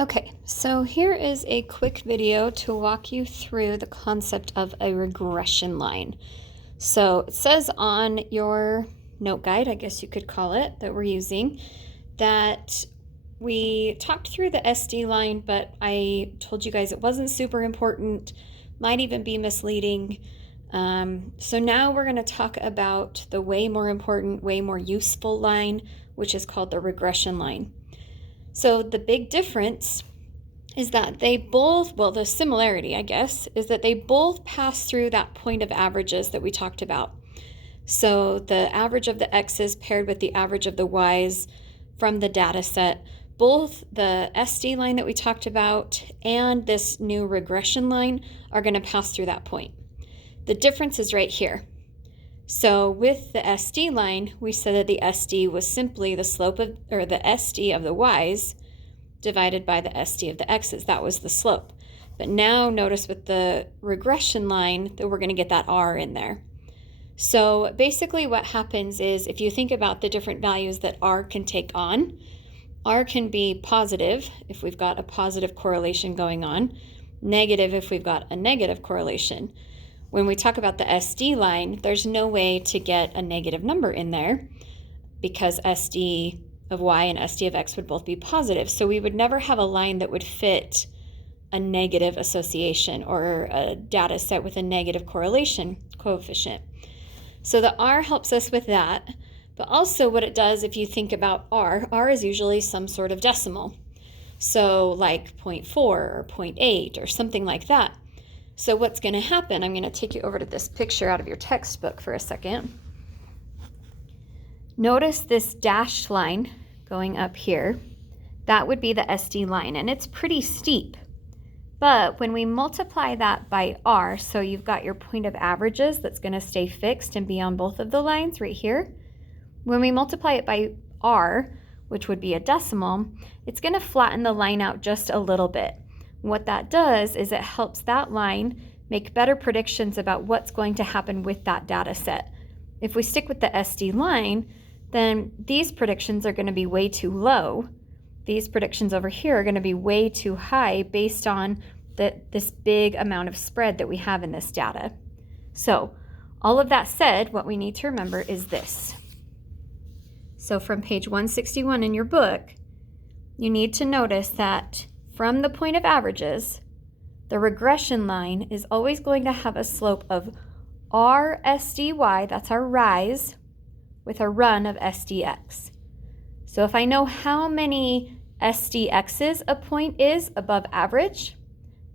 Okay, so here is a quick video to walk you through the concept of a regression line. So it says on your note guide, I guess you could call it, that we're using, that we talked through the SD line, but I told you guys it wasn't super important, might even be misleading. So now we're going to talk about the way more important, way more useful line, which is called the regression line. So the big difference is that they both, well, the similarity, I guess, is that they both pass through that point of averages that we talked about. So the average of the x's paired with the average of the y's from the data set, both the SD line that we talked about and this new regression line are going to pass through that point. The difference is right here. So with the SD line, we said that the SD was simply the slope of, or the SD of the y's divided by the SD of the x's. That was the slope. But now notice with the regression line that we're going to get that r in there. So basically what happens is if you think about the different values that r can take on, r can be positive if we've got a positive correlation going on, negative if we've got a negative correlation. When we talk about the SD line, there's no way to get a negative number in there because SD of y and SD of x would both be positive. So we would never have a line that would fit a negative association or a data set with a negative correlation coefficient. So the r helps us with that. But also what it does, if you think about r is usually some sort of decimal. So like 0.4 or 0.8 or something like that. So what's going to happen, I'm going to take you over to this picture out of your textbook for a second. Notice this dashed line going up here. That would be the SD line, and it's pretty steep. But when we multiply that by r, so you've got your point of averages that's going to stay fixed and be on both of the lines right here. When we multiply it by r, which would be a decimal, it's going to flatten the line out just a little bit. What that does is it helps that line make better predictions about what's going to happen with that data set. If we stick with the SD line, then these predictions are going to be way too low. These predictions over here are going to be way too high based on this big amount of spread that we have in this data. So all of that said, what we need to remember is this. So from page 161 in your book, you need to notice that from the point of averages, the regression line is always going to have a slope of r SDY, that's our rise, with a run of SDX. So if I know how many SDX's a point is above average,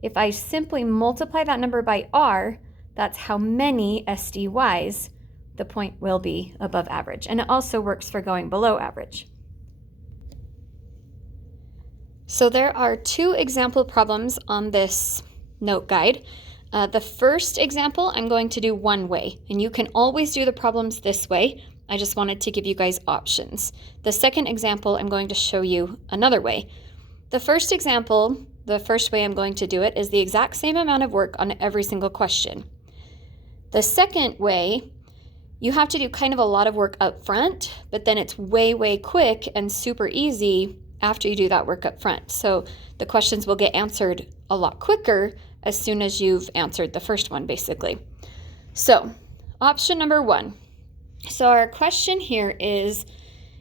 if I simply multiply that number by r, that's how many SDY's the point will be above average. And it also works for going below average. So there are two example problems on this note guide. The first example I'm going to do one way, and you can always do the problems this way. I just wanted to give you guys options. The second example I'm going to show you another way. The first example, the first way I'm going to do it is the exact same amount of work on every single question. The second way, you have to do kind of a lot of work up front, but then it's way, way quick and super easy after you do that work up front. So the questions will get answered a lot quicker as soon as you've answered the first one, basically. So option number one. So our question here is,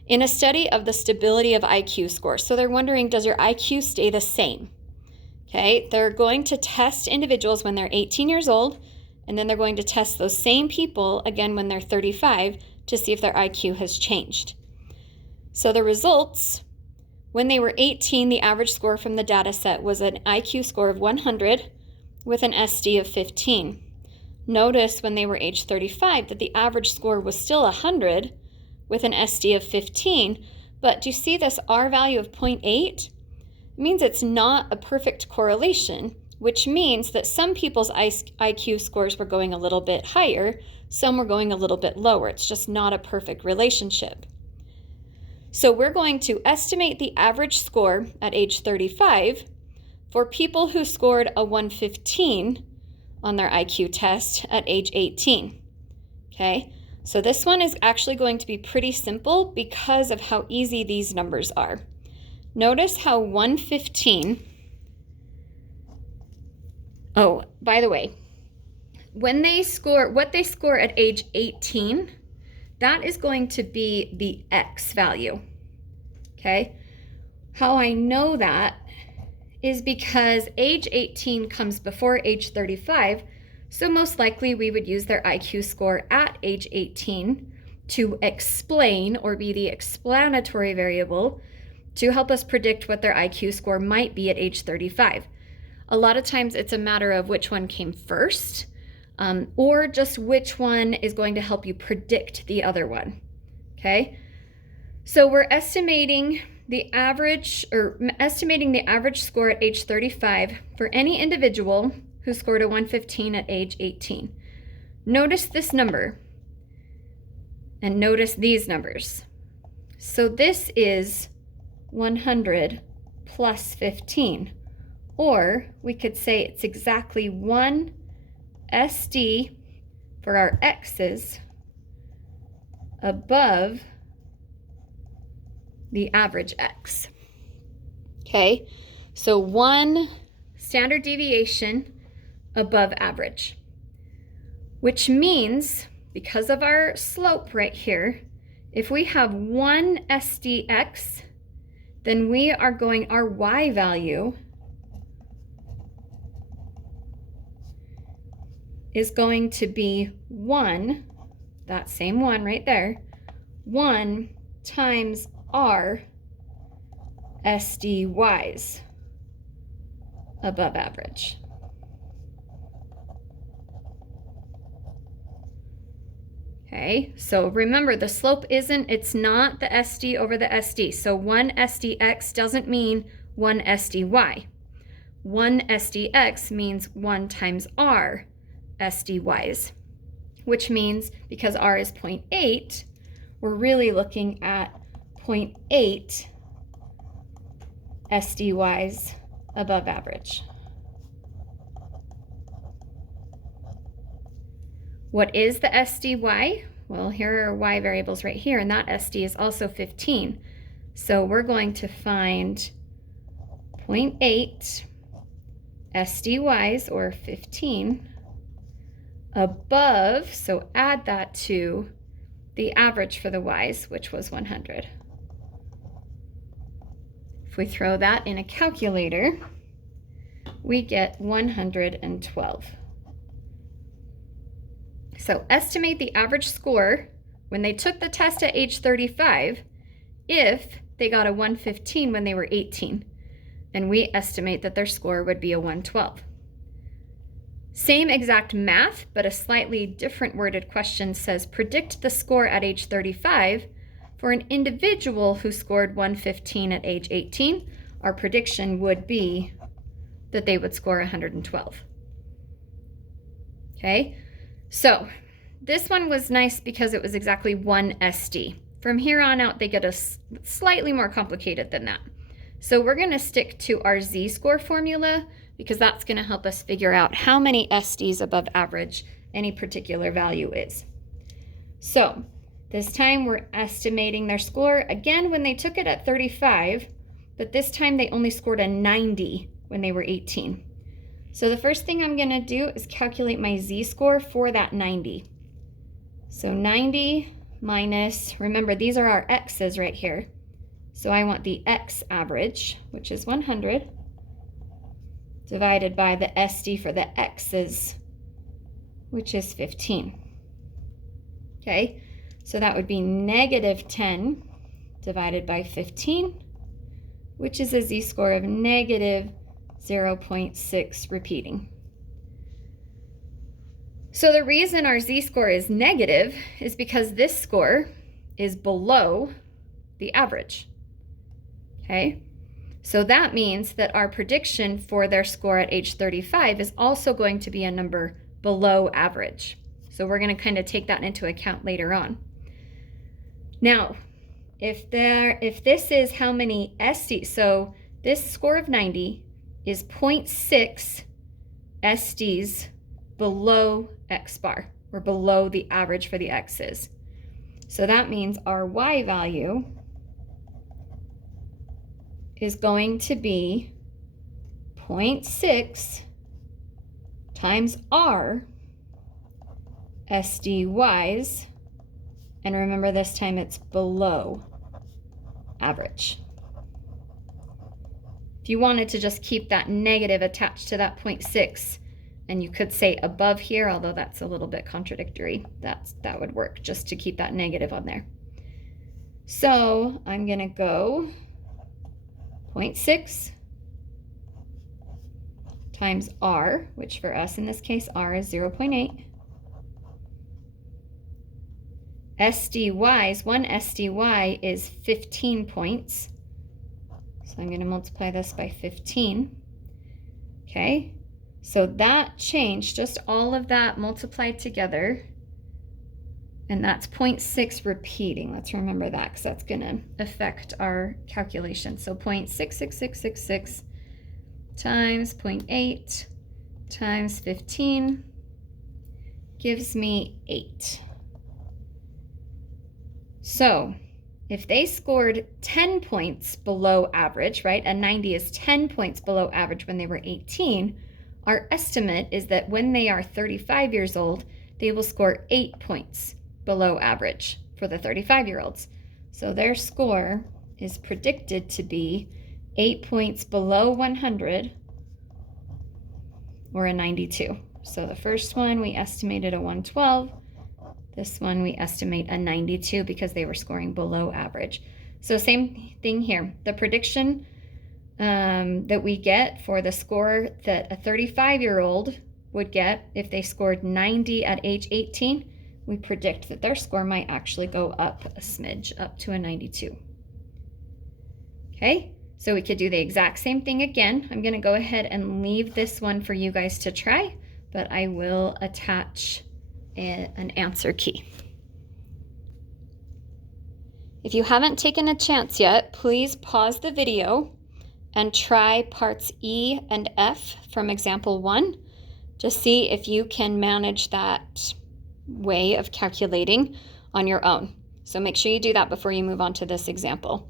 in a study of the stability of IQ scores. So they're wondering, does your IQ stay the same? Okay, they're going to test individuals when they're 18 years old, and then they're going to test those same people again when they're 35 to see if their IQ has changed. So the results, when they were 18, the average score from the data set was an IQ score of 100 with an SD of 15. Notice when they were age 35 that the average score was still 100 with an SD of 15, but do you see this R value of 0.8? It means it's not a perfect correlation, which means that some people's IQ scores were going a little bit higher, some were going a little bit lower. It's just not a perfect relationship. So we're going to estimate the average score at age 35 for people who scored a 115 on their IQ test at age 18. Okay, so this one is actually going to be pretty simple because of how easy these numbers are. Notice how 115, oh, by the way, when they score, what they score at age 18, that is going to be the X value, okay? How I know that is because age 18 comes before age 35, so most likely we would use their IQ score at age 18 to explain or be the explanatory variable to help us predict what their IQ score might be at age 35. A lot of times it's a matter of which one came first, or just which one is going to help you predict the other one, okay? So we're estimating the average score at age 35 for any individual who scored a 115 at age 18. Notice this number, and notice these numbers. So this is 100 plus 15, or we could say it's exactly 1 SD for our X's above the average X. Okay, so 1 standard deviation above average, which means because of our slope right here, if we have 1 SDX, then we are going, our Y value is going to be 1, that same 1 right there, 1 times R SDYs above average. Okay, so remember the slope it's not the SD over the SD. So 1 SDX doesn't mean 1 SDY. 1 SDX means 1 times R SDYs, which means because R is 0.8, we're really looking at 0.8 SDYs above average. What is the SDY? Well, here are Y variables right here, and that SD is also 15. So we're going to find 0.8 SDYs, or 15, above, so add that to the average for the Y's, which was 100. If we throw that in a calculator, we get 112. So estimate the average score when they took the test at age 35 if they got a 115 when they were 18. And we estimate that their score would be a 112. Same exact math, but a slightly different worded question says, predict the score at age 35 for an individual who scored 115 at age 18. Our prediction would be that they would score 112. Okay, so this one was nice because it was exactly 1 SD. From here on out, they get a slightly more complicated than that. So we're going to stick to our Z-score formula because that's going to help us figure out how many SDs above average any particular value is. So this time we're estimating their score again when they took it at 35, but this time they only scored a 90 when they were 18. So the first thing I'm going to do is calculate my Z-score for that 90. So 90 minus, remember these are our X's right here. So I want the X average, which is 100, divided by the SD for the X's, which is 15. Okay, so that would be negative 10 divided by 15, which is a Z-score of negative 0.6 repeating. So the reason our Z-score is negative is because this score is below the average. Okay, so that means that our prediction for their score at age 35 is also going to be a number below average. So we're going to kind of take that into account later on. Now, if this is how many SD, so this score of 90 is 0.6 SDs below X bar, or below the average for the X's. So that means our Y value is going to be 0.6 times R SDYs, and remember this time it's below average. If you wanted to just keep that negative attached to that 0.6, and you could say above here, although that's a little bit contradictory, that would work just to keep that negative on there. So I'm going to go 0.6 times R, which for us in this case, R is 0.8. SDYs, one SDY is 15 points. So I'm going to multiply this by 15. Okay, so that changed, just all of that multiplied together, and that's 0.6 repeating. Let's remember that because that's going to affect our calculation. So 0.66666 times 0.8 times 15 gives me 8. So if they scored 10 points below average, right? A 90 is 10 points below average when they were 18. Our estimate is that when they are 35 years old, they will score 8 points below average for the 35-year-olds. So their score is predicted to be 8 points below 100 or a 92. So the first one we estimated a 112. This one we estimate a 92 because they were scoring below average. So same thing here. The prediction that we get for the score that a 35-year-old would get if they scored 90 at age 18, we predict that their score might actually go up a smidge, up to a 92. Okay, so we could do the exact same thing again. I'm going to go ahead and leave this one for you guys to try, but I will attach an answer key. If you haven't taken a chance yet, please pause the video and try parts E and F from example 1 to see if you can manage that way of calculating on your own. So make sure you do that before you move on to this example.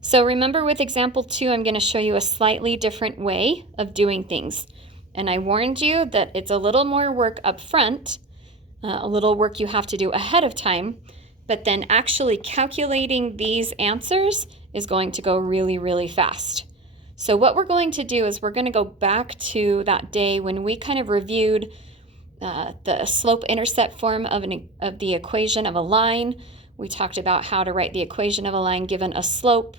So remember, with example 2, I'm going to show you a slightly different way of doing things. And I warned you that it's a little more work up front, a little work you have to do ahead of time, but then actually calculating these answers is going to go really, really fast. So what we're going to do is we're going to go back to that day when we kind of reviewed the slope-intercept form of the equation of a line. We talked about how to write the equation of a line given a slope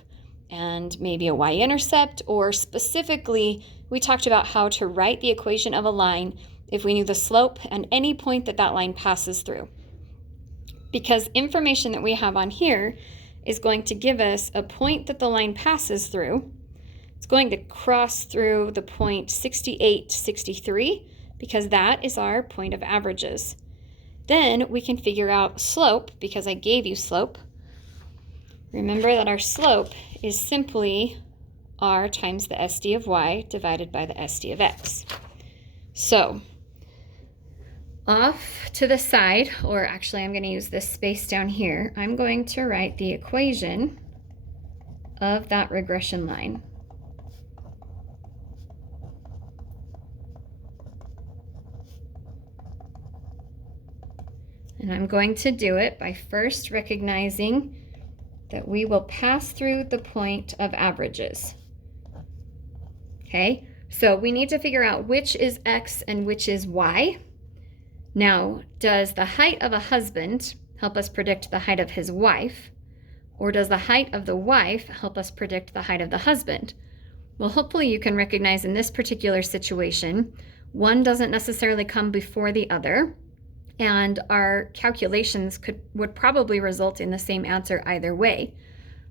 and maybe a y-intercept, or specifically, we talked about how to write the equation of a line if we knew the slope and any point that that line passes through. Because information that we have on here is going to give us a point that the line passes through. It's going to cross through the point 68, 63, because that is our point of averages. Then we can figure out slope, because I gave you slope. Remember that our slope is simply r times the SD of y divided by the SD of x. So off to the side, or actually I'm going to use this space down here, I'm going to write the equation of that regression line. And I'm going to do it by first recognizing that we will pass through the point of averages. Okay, so we need to figure out which is x and which is y. Now, does the height of a husband help us predict the height of his wife? Or does the height of the wife help us predict the height of the husband? Well, hopefully you can recognize in this particular situation, one doesn't necessarily come before the other, and our calculations would probably result in the same answer either way.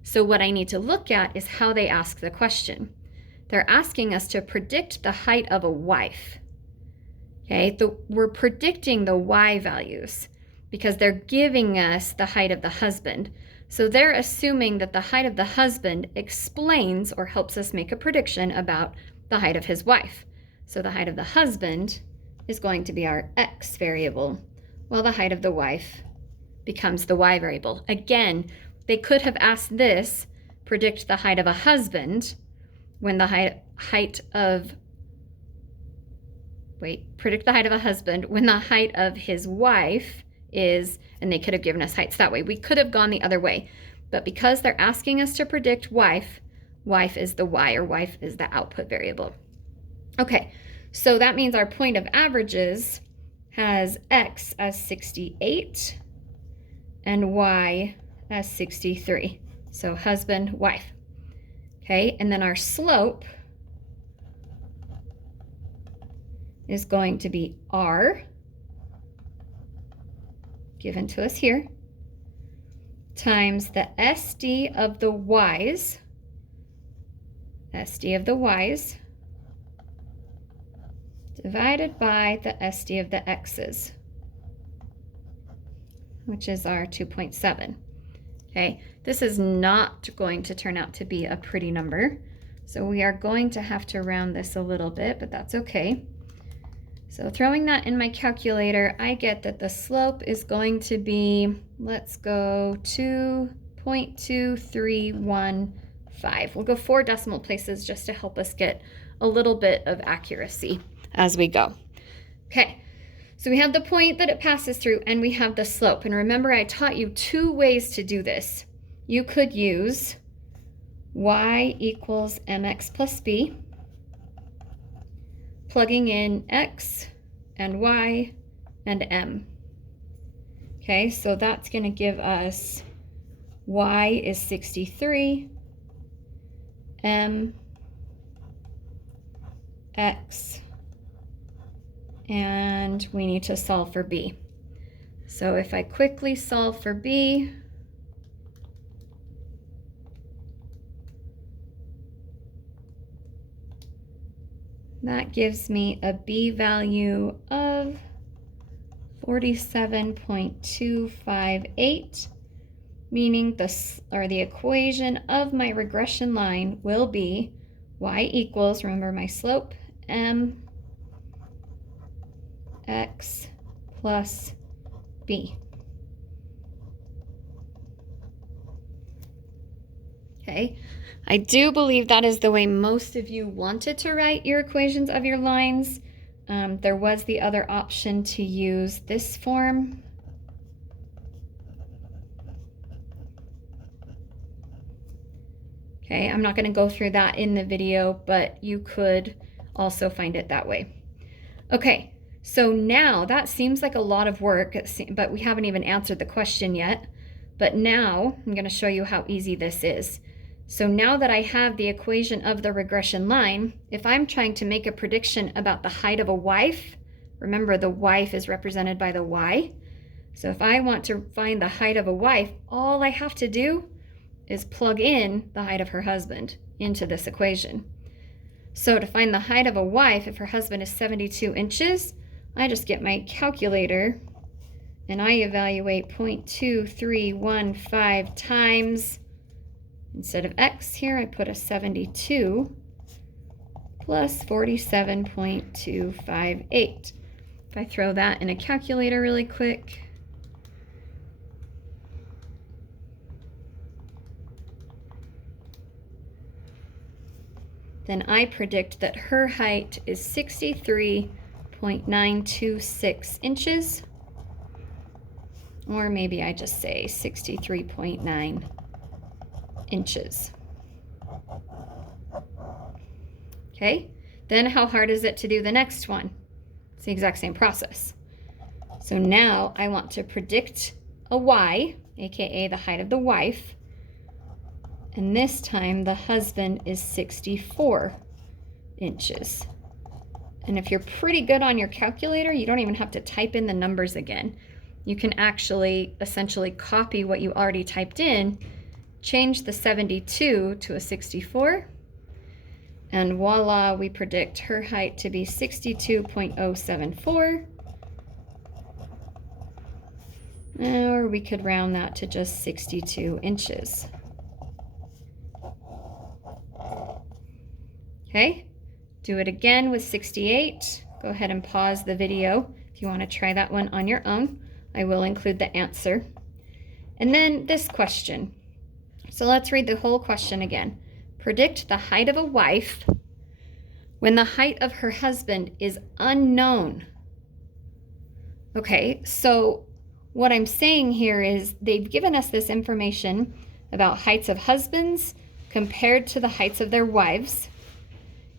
So what I need to look at is how they ask the question. They're asking us to predict the height of a wife. Okay, we're predicting the y values because they're giving us the height of the husband. So they're assuming that the height of the husband explains or helps us make a prediction about the height of his wife. So the height of the husband is going to be our x variable, while the height of the wife becomes the y variable. Again, they could have asked this, predict the height of a husband, when the predict the height of a husband when the height of his wife is, and they could have given us heights that way. We could have gone the other way, but because they're asking us to predict wife is the y, or wife is the output variable. Okay, so that means our point of averages has x as 68 and y as 63. So husband, wife. Okay, and then our slope is going to be r, given to us here, times the SD of the y's, divided by the SD of the x's, which is our 2.7. Okay, this is not going to turn out to be a pretty number, so we are going to have to round this a little bit, but that's okay. So throwing that in my calculator, I get that the slope is going to be, let's go 2.2315. We'll go 4 decimal places just to help us get a little bit of accuracy as we go. Okay, so we have the point that it passes through and we have the slope. And remember, I taught you 2 ways to do this. You could use y equals mx plus b, plugging in x and y and m. Okay, so that's going to give us y is 63, m, x, and we need to solve for b. So if I quickly solve for b, that gives me a b value of 47.258, meaning the equation of my regression line will be y equals, remember my slope, m x plus b. Okay, I do believe that is the way most of you wanted to write your equations of your lines. There was the other option to use this form. Okay, I'm not going to go through that in the video, but you could also find it that way. Okay, so now that seems like a lot of work, but we haven't even answered the question yet. But now I'm going to show you how easy this is. So now that I have the equation of the regression line, if I'm trying to make a prediction about the height of a wife, remember the wife is represented by the y. So if I want to find the height of a wife, all I have to do is plug in the height of her husband into this equation. So to find the height of a wife, if her husband is 72 inches, I just get my calculator and I evaluate 0.2315 times, instead of x here, I put a 72 plus 47.258. If I throw that in a calculator really quick, then I predict that her height is 63.926 inches, or maybe I just say 63.9 inches. Okay, then how hard is it to do the next one? It's the exact same process. So now I want to predict a y, aka the height of the wife, and this time the husband is 64 inches. And if you're pretty good on your calculator, you don't even have to type in the numbers again. You can actually essentially copy what you already typed in, change the 72 to a 64, and voila, we predict her height to be 62.074. Or we could round that to just 62 inches. Okay, do it again with 68. Go ahead and pause the video if you want to try that one on your own. I will include the answer. And then this question. So let's read the whole question again. predict the height of a wife when the height of her husband is unknown. Okay, so what I'm saying here is they've given us this information about heights of husbands compared to the heights of their wives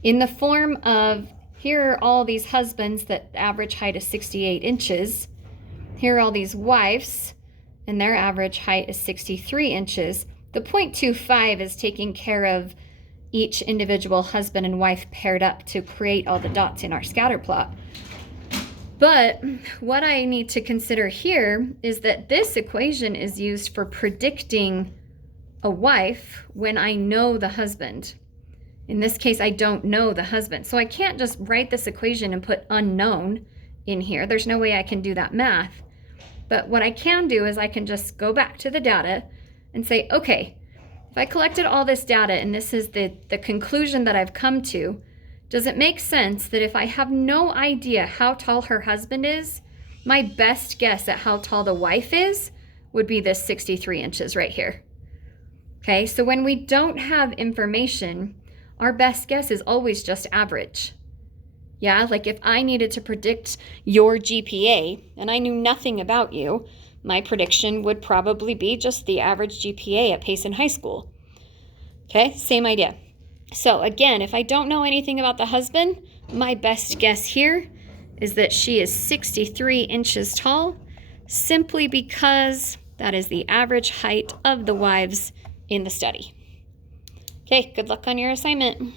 in the form of, here are all these husbands that average height is 68 inches. Here are all these wives, and their average height is 63 inches. The 0.25 is taking care of each individual husband and wife paired up to create all the dots in our scatter plot. But what I need to consider here is that this equation is used for predicting a wife when I know the husband. In this case, I don't know the husband. So I can't just write this equation and put unknown in here. There's no way I can do that math. But what I can do is I can just go back to the data and say, okay, if I collected all this data and this is the conclusion that I've come to, does it make sense that if I have no idea how tall her husband is, my best guess at how tall the wife is would be this 63 inches right here? Okay, so when we don't have information, our best guess is always just average. Yeah, like if I needed to predict your GPA and I knew nothing about you, my prediction would probably be just the average GPA at Payson High School. Okay, same idea. So again, if I don't know anything about the husband, my best guess here is that she is 63 inches tall, simply because that is the average height of the wives in the study. Okay, good luck on your assignment.